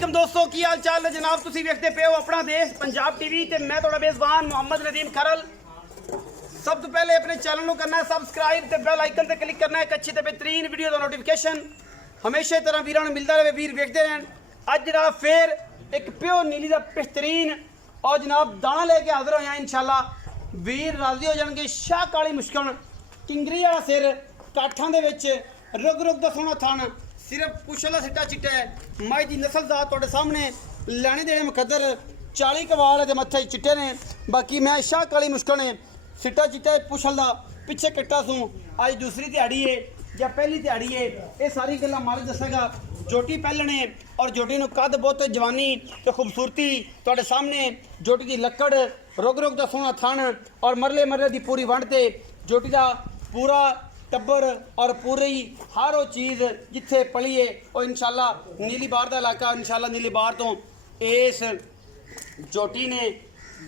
वालेकुम दोस्तों की हाल चाल है जनाब। तुसी वेखते पे हो अपना देश पंजाब टीवी ते मैं थोड़ा मेजबान मोहम्मद नदीम खरल। सब तो पहले अपने चैनल को करना है सबसक्राइब ते बेल आइकन ते क्लिक करना है एक अच्छी ते बेहतरीन वीडियो का नोटिफिकेशन हमेशा की तरह वीरों मिलता रहे। वीर वेखते रहन। अज जनाब फिर एक प्योर नीली का बेहतरीन और जनाब दाना लेके हाजिर हो इंशाल्लाह। वीर राजी हो जाएंगे। शाह काली मुश्किल किंगरी वाला सिर काठा के रुग रुग का सोना थान सिर्फ पुछला सिट्टा चिट्टा है। माई की नस्ल दा तुहाडे सामने लैने देने मुकद्दर 40 कवाल के मत्थे चिट्टे ने। बाकी मैं शाह काली मुश्किल ने सिट्टा चिट्टा पुछल दा पिछे कट्टा सूँ। अज दूसरी दिहाड़ी है या पहली दिहाड़ी है ये सारी गल्लां मालिक दसेगा। जोटी पहलने और जोटी नूं कद बहुत जवानी तो खूबसूरती तुहाडे सामने जोटी की लकड़ रुग रुग का सोना थन और मरले मरले की पूरी वंड ते जोटी का पूरा टब्बर और पूरी हर वो चीज़ जिथे पली है और इंशाल्लाह नीली बार का इलाका इंशाल्लाह नीली बार तो इस जोटी ने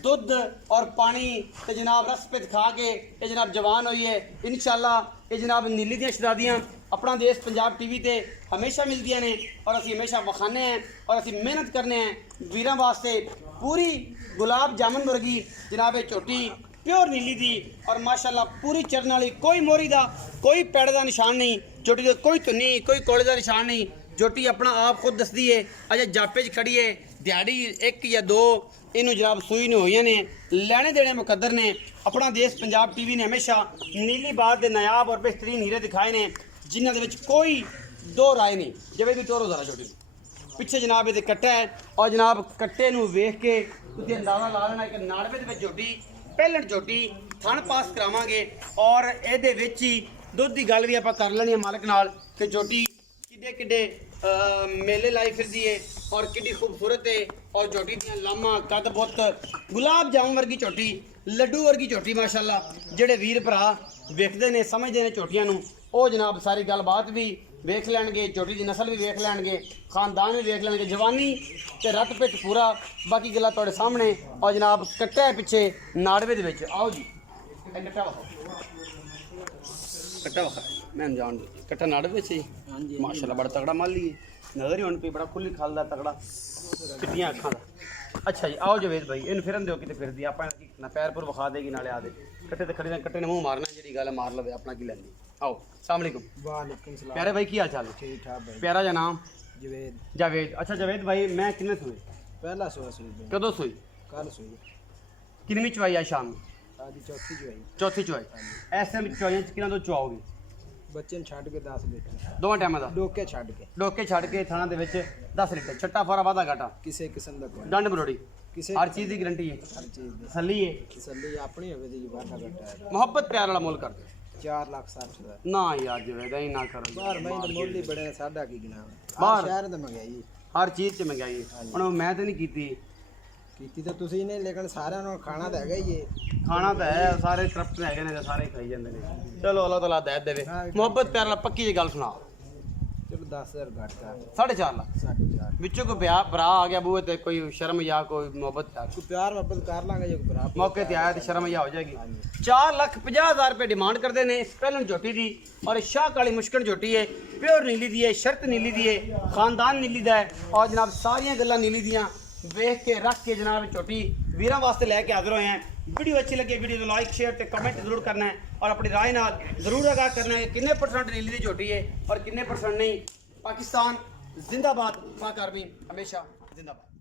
दुध और पानी ते जनाब रस पित खा के ये जनाब जवान हुई है। इंशाल्लाह ये जनाब नीली दी शहजादियाँ अपना देश पंजाब टीवी ते हमेशा मिलदियाँ ने और असी हमेशा वखाने हैं और असी मेहनत करने हैं वीरां वास्ते। पूरी गुलाब जामुन वर्गी जनाब ये झोटी प्योर नीली दी और माशाल्लाह पूरी चरण वाली कोई मोरी का कोई पैड़े का निशान नहीं। झोटी का कोई धुनी कोई कोले का निशान नहीं। झोटी अपना आप खुद दसदी है अजे जापे च खड़ी है। दिहाड़ी एक या दो इनू जनाब सूई ने हुई ने लैने देने मुकद्दर ने। अपना देश पंजाब टीवी ने हमेशा नीली बार के नायाब और बेहतरीन हीरे दिखाए ने जिन्हों के कोई दो राय नहीं। जिवें भी टोरो जरा छोटी पिछे जनाब ये कट्टा है और जनाब कट्टे नूं वेख के तुसीं अंदाजा ला लेना कि नाड़वे दे झोटी पहलन झोटी थन पास करावांगे और ये ही दुध की गल भी आप कर लेनी है मालिक नाल कि झोटी किड्डे किड्डे मेले लाई फिरदी है और किड्डी खूबसूरत है और झोटी दियां लामा कद बुत गुलाब जामुन वर्गी झोटी लड्डू वर्गी झोटी माशाल्लाह। जेडे वीर भरा वेखते हैं समझते हैं झोटियां नूं ओ जनाब सारी गलबात भी वेख लैणगे झोटी की नस्ल भी वेख लैणगे खानदान भी वेख लैणगे जवानी ते रत पिट पूरा बाकी गल्लां तुहाडे सामने। और जनाब कट्टा है पिछे नाड़वे दे विच आओ जी कट्टा वखा मैं जान कट्टा नाड़वे से माशाल्लाह बड़ा तगड़ा माली है नजर ही होने पे बड़ा खुली खालदा तगड़ा पिट्टियां अखां दा। अच्छा जी आओ जवेद भाई इन फिरन दो कि फिर दी आप ना पैर पर विखा देगी नाले आ दे कट्टे ते खड़े कट्टे ने मुँह मारना जी गल मार लवे अपना की लैंदी। आओ अस्सलाम वालेकुम प्यारे भाई की हाल चाल है? ठीक ठाक भाई। प्यारा जा नाम जावेद। अच्छा जावेद भाई मैं किन्ने सुई पहला सुई कदों सुई कल सुई किनवी चवाई आज शाम चौथी चवाई ऐसे चवाइयां किन्ना तो चवाओगे बच्चे ने छड़ के 10 लीटर दोवां टाइमां दा डोके छड़ के थाना दे विच 10 लीटर छट्टा फारा वादा घाटा किसी किस्म दा कोई डंड बरोड़ी किसी हर चीज़ की गारंटी है हर चीज दी तसल्ली है तसल्ली अपनी होवे दी वादा घटा है। मोहब्बत प्यार वाला मोल कर दे 4,60,000 ना यार जवेद ही ना करो बाहर मैं तो मोल ही बड़े साडा की गिना बाहर शहर दा मंगाई हर चीज़ से महंगाई हुण मैं तो नहीं ਕੀਤੀ ਤਾਂ ਤੁਸੀਂ ਨੇ ਲੇਕਿਨ ਸਾਰਿਆਂ ਨੂੰ ਖਾਣਾ ਤਾਂ ਹੈਗਾ ਹੀ ਏ ਖਾਣਾ ਤਾਂ ਹੈ ਸਾਰੇ ਤਰਫਤ ਹੈਗੇ ਨੇ ਸਾਰੇ ਖਾਈ ਜਾਂਦੇ ਨੇ। ਚਲੋ ਅੱਲਾਹ ਤਾਲਾ ਹਿਦਾਇਤ ਦੇਵੇ ਮੁਹੱਬਤ ਪਿਆਰ ਨਾਲ ਪੱਕੀ ਜੀ ਗੱਲ ਸੁਣਾ। ਚਲੋ 10,000 ਘੱਟ ਕਰ 4.5 ਲੱਖ 4.5 ਵਿੱਚੋਂ ਕੋਈ ਵਿਆਹ ਭਰਾ ਆ ਗਿਆ ਬੂਹੇ ਤੇ ਕੋਈ ਸ਼ਰਮ ਜਾਂ ਕੋਈ ਮੁਹੱਬਤ ਕੋਈ ਪਿਆਰ ਮੁਹੱਬਤ ਕਰ ਲਾਂਗੇ ਜੇ ਕੋਈ ਭਰਾ मौके ते आया तो शर्म या हो जाएगी। 4,50,000 रुपये डिमांड करते हैं इस पहलन झोटी की और शाह काली मुश्किल झोटी है प्योर नीली दी है शर्त नीली दी है खानदान नीली दा है और जनाब सारिया गल्लां नीली दियां वेख के रख के जनाब झोटी वीरां वास्ते लैके हाजिर होए हैं। वीडियो अच्छी लगे वीडियो को लाइक शेयर ते कमेंट जरूर करना है और अपनी राय नाल जरूर आगाह करना है कितने % नीली दी झोटी है और कितने % नहीं। पाकिस्तान जिंदाबाद पाक आर्मी हमेशा जिंदाबाद।